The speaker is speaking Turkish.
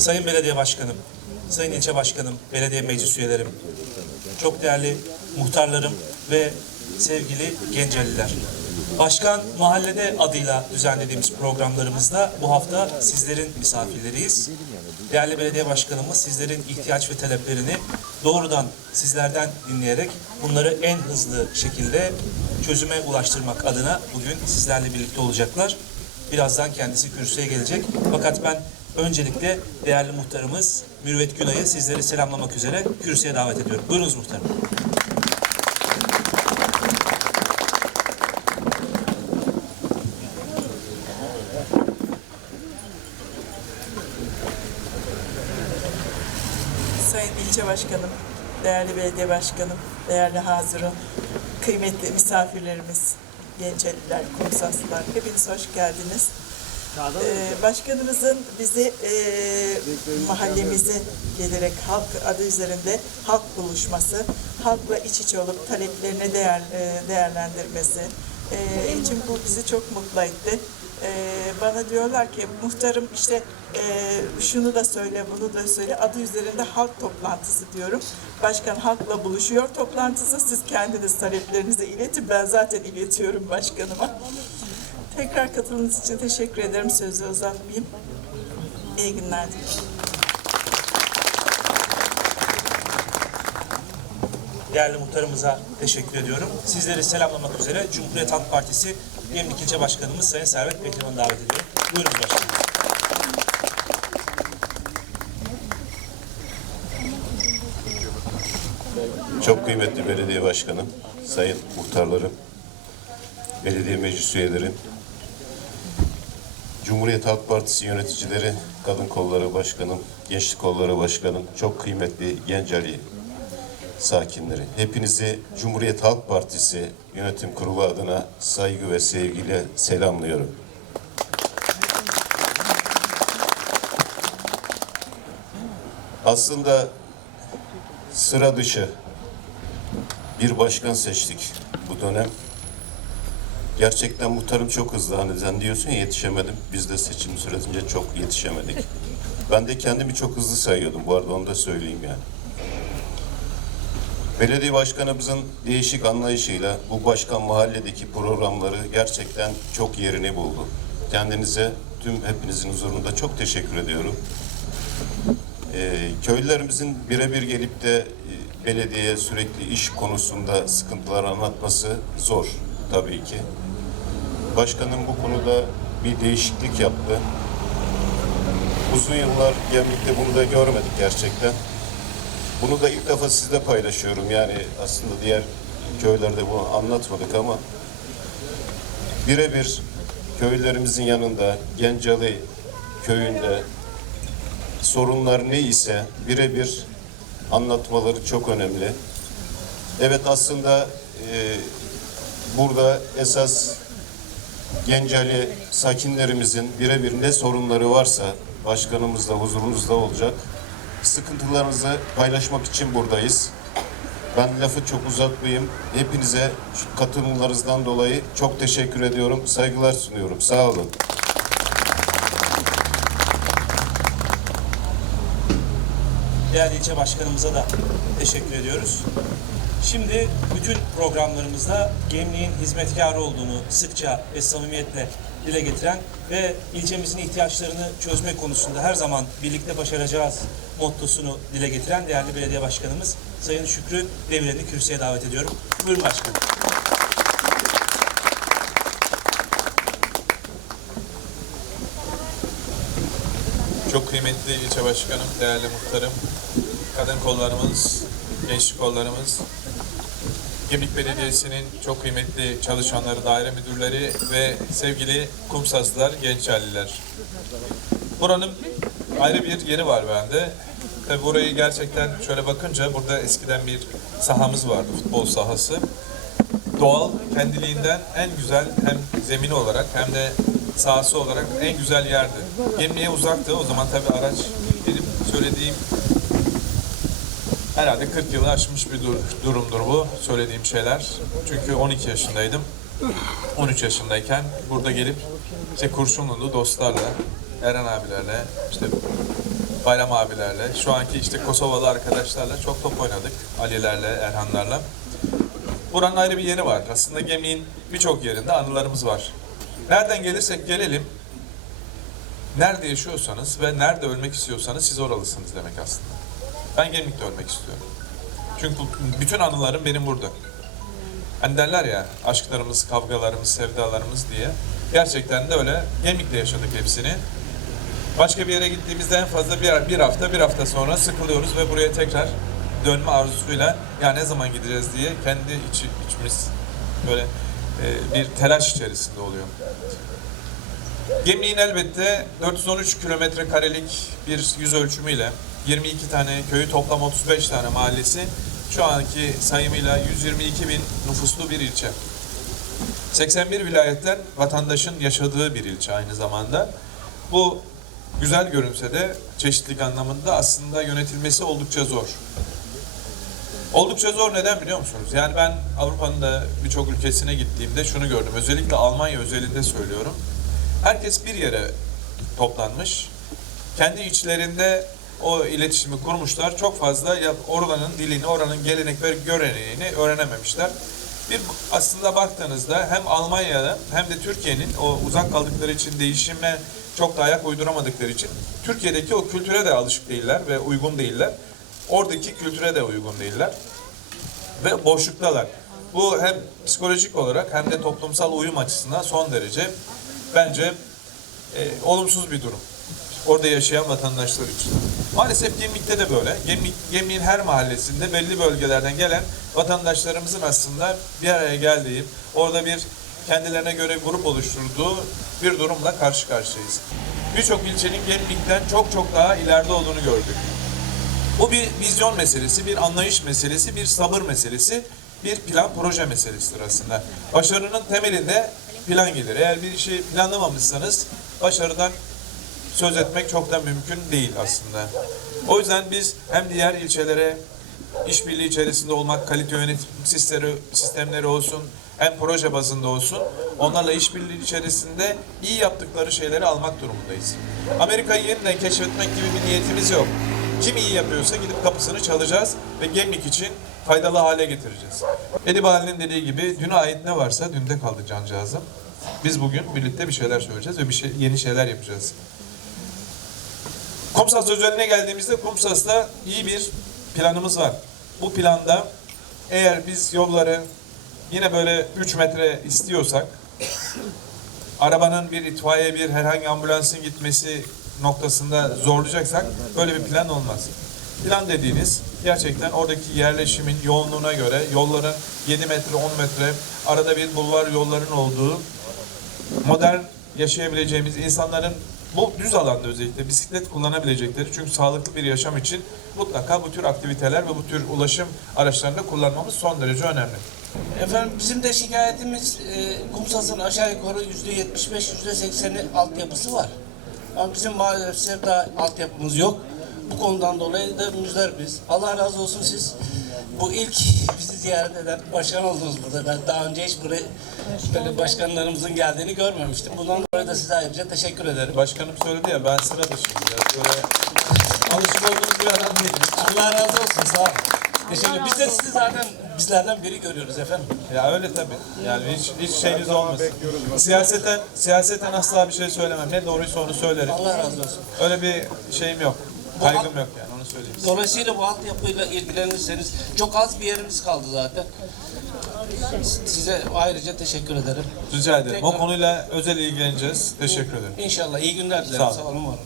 Sayın Belediye Başkanım, Sayın İlçe Başkanım, Belediye Meclis Üyelerim, çok değerli muhtarlarım ve sevgili Genceliler. Başkan Mahallede adıyla düzenlediğimiz programlarımızda bu hafta sizlerin misafirleriyiz. Değerli belediye başkanımız sizlerin ihtiyaç ve taleplerini doğrudan sizlerden dinleyerek bunları en hızlı şekilde çözüme ulaştırmak adına bugün sizlerle birlikte olacaklar. Birazdan kendisi kürsüye gelecek. Fakat ben öncelikle değerli muhtarımız Mürvet Günay'ı sizleri selamlamak üzere kürsüye davet ediyorum. Buyurunuz muhtarım. Sayın İlçe Başkanım, değerli belediye başkanım, değerli hazırın, kıymetli misafirlerimiz, Genceliler, Kumsaslılar, hepiniz hoş geldiniz. Ee, başkanımızın bizi e, mahallemize gelerek halk adı üzerinde halk buluşması, halkla iç içe olup taleplerini değer, e, değerlendirmesi e, için bu bizi çok mutlu etti. Ee, bana diyorlar ki muhtarım işte e, şunu da söyle bunu da söyle adı üzerinde halk toplantısı diyorum. Başkan halkla buluşuyor toplantısı siz kendiniz taleplerinizi iletin ben zaten iletiyorum başkanıma. Tekrar katılımınız için teşekkür ederim sözü uzatmayayım. İyi günler dilerim. Değerli muhtarımıza teşekkür ediyorum. Sizleri selamlamak üzere Cumhuriyet Halk Partisi Gemlik İlçe Başkanımız Sayın Servet Bekleman'ı davet ediyorum. Buyurun başkanım. Çok kıymetli belediye başkanım, sayın muhtarlarım, belediye meclis üyelerim, Cumhuriyet Halk Partisi yöneticileri, kadın kolları başkanım, gençlik kolları başkanım, çok kıymetli Genceli sakinleri. Hepinizi Cumhuriyet Halk Partisi yönetim kurulu adına saygı ve sevgiyle selamlıyorum. Aslında sıra dışı bir başkan seçtik bu dönem. Gerçekten muhtarım çok hızlı. Hani sen diyorsun ya yetişemedim. Biz de seçim sürecince çok yetişemedik. Ben de kendimi çok hızlı sayıyordum bu arada onu da söyleyeyim yani. Belediye başkanımızın değişik anlayışıyla bu başkan mahalledeki programları gerçekten çok yerini buldu. Kendinize tüm hepinizin huzurunda çok teşekkür ediyorum. Ee, köylülerimizin birebir gelip de e, belediyeye sürekli iş konusunda sıkıntılar anlatması zor tabii ki. Başkanım bu konuda bir değişiklik yaptı. Uzun yıllar Gemlik'te bunu da görmedik gerçekten. Bunu da ilk defa sizle paylaşıyorum. Yani aslında diğer köylerde bunu anlatmadık ama birebir köylülerimizin yanında Gencalı köyünde sorunlar ne ise birebir anlatmaları çok önemli. Evet aslında e, burada esas Genceli sakinlerimizin birebir ne sorunları varsa başkanımızla huzurunuzda olacak. Sıkıntılarınızı paylaşmak için buradayız. Ben lafı çok uzatmayayım. Hepinize katılımlarınızdan dolayı çok teşekkür ediyorum. Saygılar sunuyorum. Sağ olun. Değerli ilçe başkanımıza da teşekkür ediyoruz. Şimdi bütün programlarımızda Gemliğin hizmetkarı olduğunu sıkça ve samimiyetle dile getiren ve ilçemizin ihtiyaçlarını çözme konusunda her zaman birlikte başaracağız mottosunu dile getiren değerli belediye başkanımız Sayın Şükrü Deviren'i kürsüye davet ediyorum. Buyurun başkanım. Çok kıymetli ilçe başkanım, değerli muhtarım, kadın kollarımız, gençlik kollarımız, Gemlik Belediyesi'nin çok kıymetli çalışanları, daire müdürleri ve sevgili Kumsaslılar, Gençerliler. Buranın ayrı bir yeri var bende. Tabii burayı gerçekten şöyle bakınca burada eskiden bir sahamız vardı, futbol sahası. Doğal kendiliğinden en güzel hem zemini olarak hem de sahası olarak en güzel yerdi. Gemliğe uzaktı. O zaman tabii araç benim söylediğim herhalde 40 yılı aşmış bir dur- durumdur bu söylediğim şeyler. Çünkü 12 yaşındaydım. 13 yaşındayken burada gelip işte Kurşunlu'lu dostlarla, Eren abilerle, işte Bayram abilerle, şu anki işte Kosovalı arkadaşlarla çok top oynadık. Alilerle, Erhanlarla. Buranın ayrı bir yeri var. Aslında geminin birçok yerinde anılarımız var. Nereden gelirsek gelelim, nerede yaşıyorsanız ve nerede ölmek istiyorsanız siz oralısınız demek aslında. Ben Gemlik'te ölmek istiyorum. Çünkü bütün anılarım benim burada. Hani derler ya aşklarımız, kavgalarımız, sevdalarımız diye. Gerçekten de öyle. Gemlik'te yaşadık hepsini. Başka bir yere gittiğimizde en fazla bir, bir hafta, bir hafta sonra sıkılıyoruz ve buraya tekrar dönme arzusuyla ya ne zaman gideceğiz diye kendi içi, içimiz böyle e, bir telaş içerisinde oluyor. Gemliğin elbette 413 kilometre karelik bir yüz ölçümüyle 22 tane köyü toplam 35 tane mahallesi şu anki sayımıyla 122 bin nüfuslu bir ilçe. 81 vilayetten vatandaşın yaşadığı bir ilçe aynı zamanda. Bu güzel görünse de çeşitlilik anlamında aslında yönetilmesi oldukça zor. Oldukça zor neden biliyor musunuz? Yani ben Avrupa'nın da birçok ülkesine gittiğimde şunu gördüm. Özellikle Almanya özelinde söylüyorum. Herkes bir yere toplanmış. Kendi içlerinde o iletişimi kurmuşlar. Çok fazla oranın dilini, oranın gelenek ve göreneğini öğrenememişler. Bir aslında baktığınızda hem Almanya'da hem de Türkiye'nin o uzak kaldıkları için değişime çok da ayak uyduramadıkları için Türkiye'deki o kültüre de alışık değiller ve uygun değiller. Oradaki kültüre de uygun değiller ve boşluktalar. Bu hem psikolojik olarak hem de toplumsal uyum açısından son derece bence e, olumsuz bir durum. Orada yaşayan vatandaşlar için. Maalesef Gemlik'te de böyle. Gemlik, Gemlik'in her mahallesinde belli bölgelerden gelen vatandaşlarımızın aslında bir araya geldiği, orada bir kendilerine göre grup oluşturduğu bir durumla karşı karşıyayız. Birçok ilçenin Gemlik'ten çok çok daha ileride olduğunu gördük. Bu bir vizyon meselesi, bir anlayış meselesi, bir sabır meselesi, bir plan proje meselesidir aslında. Başarının temelinde plan gelir. Eğer bir işi planlamamışsanız başarıdan söz etmek çok da mümkün değil aslında. O yüzden biz hem diğer ilçelere işbirliği içerisinde olmak, kalite yönetim sistemleri, sistemleri olsun, hem proje bazında olsun, onlarla işbirliği içerisinde iyi yaptıkları şeyleri almak durumundayız. Amerika'yı yeniden keşfetmek gibi bir niyetimiz yok. Kim iyi yapıyorsa gidip kapısını çalacağız ve Gemlik için faydalı hale getireceğiz. Edip Ali'nin dediği gibi düne ait ne varsa dünde kaldı cancağızım. Biz bugün birlikte bir şeyler söyleyeceğiz ve bir şey, yeni şeyler yapacağız. Kumsas özeline geldiğimizde Kumsas'ta iyi bir planımız var. Bu planda eğer biz yolları yine böyle 3 metre istiyorsak arabanın bir itfaiye bir herhangi ambulansın gitmesi noktasında zorlayacaksak böyle bir plan olmaz. Plan dediğiniz gerçekten oradaki yerleşimin yoğunluğuna göre yolların 7 metre 10 metre arada bir bulvar yolların olduğu modern yaşayabileceğimiz insanların bu düz alanda özellikle bisiklet kullanabilecekleri çünkü sağlıklı bir yaşam için mutlaka bu tür aktiviteler ve bu tür ulaşım araçlarını kullanmamız son derece önemli. Efendim bizim de şikayetimiz e, Kumsas'ın aşağı yukarı yüzde 75 yüzde 80'i altyapısı var. Ama bizim maalesef daha altyapımız yok. Bu konudan dolayı da müzdaripiz. Allah razı olsun siz bu ilk bizi ziyaret eden başkan oldunuz burada. Ben daha önce hiç buraya böyle başkanlarımızın geldiğini görmemiştim. Bundan dolayı da size ayrıca teşekkür ederim. Başkanım söyledi ya ben sıra dışıyım. Biraz böyle alışık olduğumuz bir adam değiliz. Allah razı olsun sağ olun. Teşekkür Biz de sizi zaten bizlerden biri görüyoruz efendim. Ya öyle tabii. Yani hiç, hiç şeyiniz olmasın. Siyaseten, siyaseten asla bir şey söylemem. Ne doğruysa onu söylerim. Allah razı olsun. Öyle bir şeyim yok. Kaygım yok yani söyleyeyim. Dolayısıyla bu altyapıyla ilgilenirseniz çok az bir yerimiz kaldı zaten. Size ayrıca teşekkür ederim. Rica ederim. O Tekrar- konuyla özel ilgileneceğiz. Teşekkür ederim. İnşallah iyi günler dilerim. Sağ olun. Sağ olun.